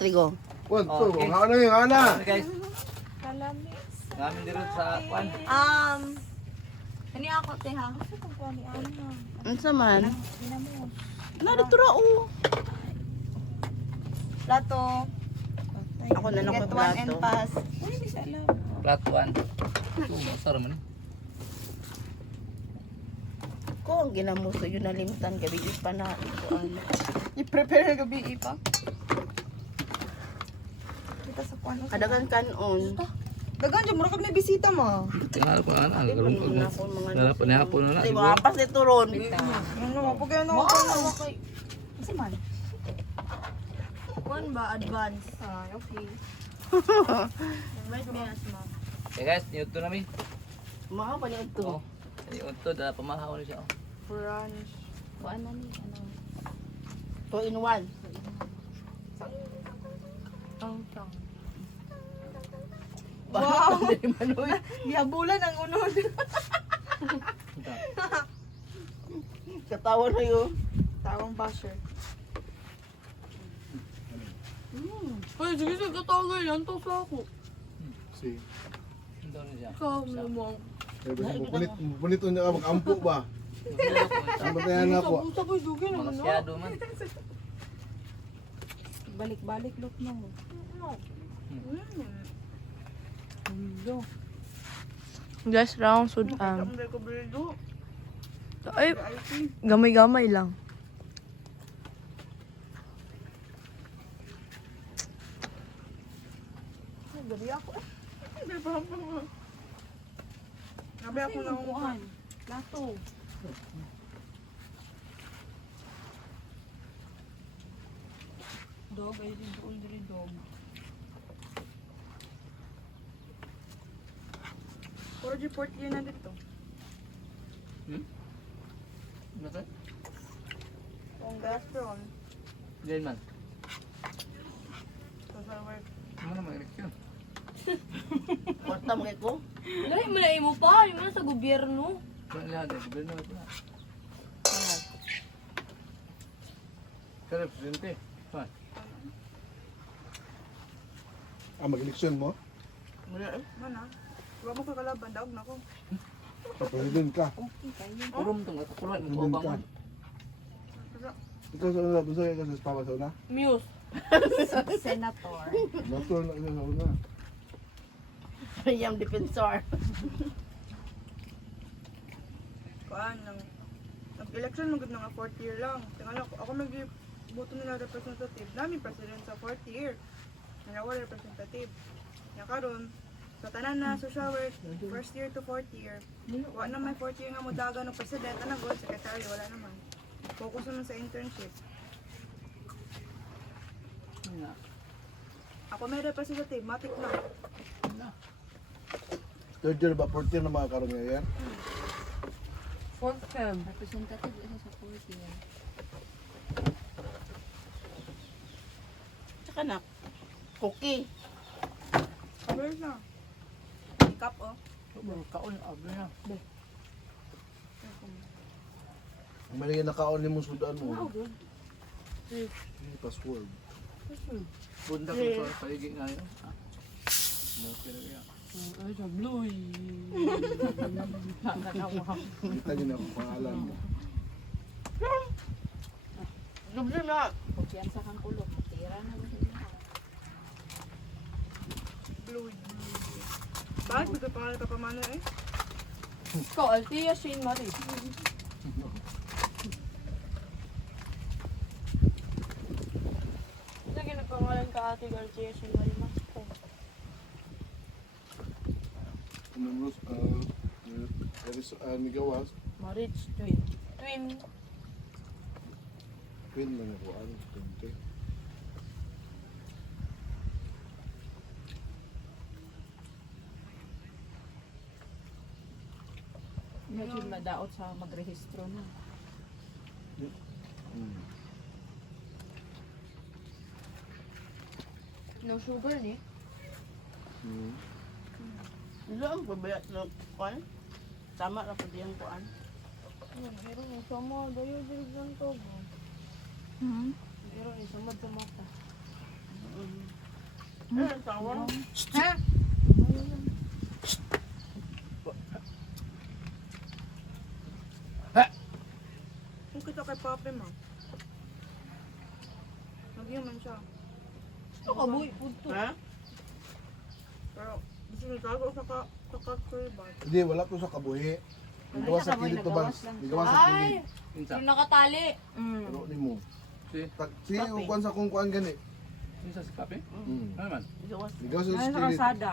Trigo. One, two. Okay. Nga na yun, nga na. Ano guys? Namin dito sa kwan. Kani ako te ha. Ano sa man? Narito ra o. Plato. Ako na lang Get may one and plato. pass. Uy, di sa alam. Platuan. Masarap man. Ko ang ginamuso yun nalimtan gabi pa na. I-prepare gabi ipa. Kita sa kuan. Kadagan kanon. Dagan jud mura kag may bisita mo. Tingnan ko ana. Ano Galong na ako mga Nalapan na hapon na. Di ba apas nito ron. Ano mo pag ano ako kay. Kasi man. Kuan ba advance? Ah, okay. Invite me as ma. Okay guys, niyot to namin. Mga pa niyo ito. Oh. Niyot to dala pamahaw na siya. Oh. Brunch. Kuan na ni ano. 2 in 1. Ang tang. Wow. Gihabulan ang unod. Katawa na yun. Tawang basher. Ay, sige, sige, katawag yan. To sa ako. Si. Ito na siya. Kami mo. Bonito niya ka, mag-ampo ba? Ang batayan na po. Sa ko'y dugi na. Masyado man. Balik-balik look mo. Guys, round sud ay, gamay-gamay lang. Gabi ako. Gabi ako na umuan. Plato. Dog, ay din doon din dog. Puro report yun na dito. Bakit? Kung gastron. Diyan man. Sa work. Ano naman eleksyon? Kwarta mo ko. Dahil malay mo pa, yung sa gobyerno. Kung lahat eh, gobyerno ito na. Sa represente. Ha? Mag-eleksyon mo? Mana? Huwag mo kakalaban, daog na ko. President ka. Purum itong katukulan. Ito President ba ka. man? Ikaw sa una, gusto ka sa Papa sa una? Muse. Senator. Doctor na isa sa una. Yung defensor. Kuan nang nag-election mo gud nga 4th year lang. Tingala ako mag-boto nila representative. Nami president sa 4th year. Nga wala representative. Nya karon sa tanan na social work, 1st year to 4th year. Wa na may 4th year nga modagan ng president, ana god secretary wala naman. Focus naman sa internship. Ako may representative, matik na. Third year ba? Fourth year na mga karoon niya yan? Fourth term. Representative isa sa 4th year. Tsaka na. Cookie. Cover na. Makeup oh. Kaon, abdo na. Ang maligyan na kaon ni mong sudan mo. Password. Bunda ko sa paigi nga yun. Okay na kaya. Ay, sa blue. Kita niyo na ang pangalan mo. Gabi na. Kumpiyansa kang ulo, tira na mo. Blue. Bakit bigla pangalan ka pa mano eh? Ikaw, Althea Shane Marie. Sige, nagpangalan ka ate Althea Shane Marie. Numros, Nigawas, Marriage twin. Twin. Queen lang ako. Ano, 20. Medyo madaot sa magrehistro na. No sugar ni. Ilo ang pabayat na kuan. Tama ra pud yung kuan. Pero mo sama dayo diri lang to. Pero isamad sa mata. Ano, tawang? Ha? Kung kita kay Papi, ma. Nagyaman siya. Ito ka, boy. Puto. Ha? Pero gusto niya tago sa kakribat. Hindi, wala to sa kabuhi. Gawa sa kilid to bans. Gawa sa Ay! kilid. Insa. Yung nakatali. Pero ni mo. Si, Si kuan sa kung kuan gani. insa si Papi? Mm. Ano naman? Gawas. Gawa sa Ano sa kilid. kalsada?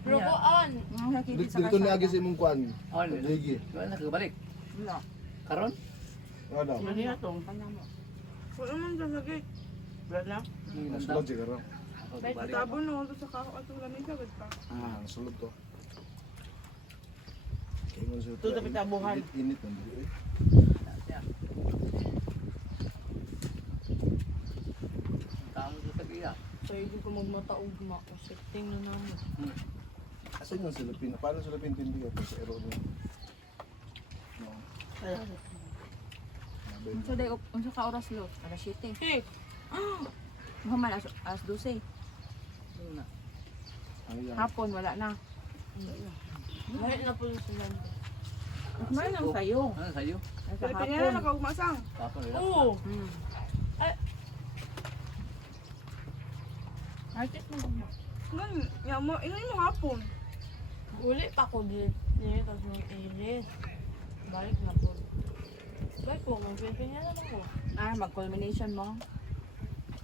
Pero kuan. Ang nakikita sa Dito ni kalsada. agi sa imong kuan. Ano yun? Ligi. Wala na kagabalik. Wala. Karon? Ano daw? Ano nga itong? Kanya mo. Kung naman siya sa gate. Brad na? Yung Nasulod siya karon. Kagabalik. Tabo na ako sa kako at wala niya sagad pa. Ah, nasulod to. Ingon siya. Ito dapat tabuhan. Init man dili. Tama sa tagiya. Pwede ko magmataugma. O setting na namin. Asa yung silapin? Paano silapin tindi ka sa ero niya? No. Unsa day unsa ka oras lo? Alas 7. Hey! Mahaman alas 12. Ano na? Ayan. Hapon wala na. Lahit na po yung sila. May nang sayo. Ano sa'yo? Nasa Pilipin hapon. na nakaumasang. Papa nila. Oo! Hmm. Artist mo ba? Ngan, ingay mo hapon. Uli pa ko dito. Tapos nung iris. Balik na po. Balik po. Mag-pilipin niya naman ko. Ah, mag-culmination mo.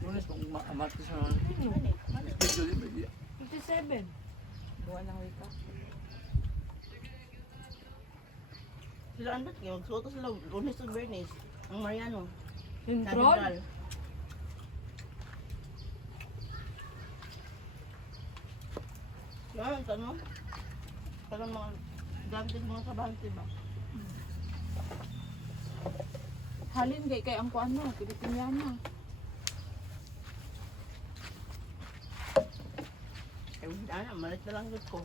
Lunes pang amartis na naman. Schedule yun, baby. 57. Buwan ng wika. Sila andat kayo. Magsuot sila. Lunes to Bernice. Ang Mariano. Control? Nadal. Yan, tanong. Parang mga gamit mga kabante ba? Halin kay ang kuan mo, Pilipiniana. Eh, wala na. Malit na lang yun ko.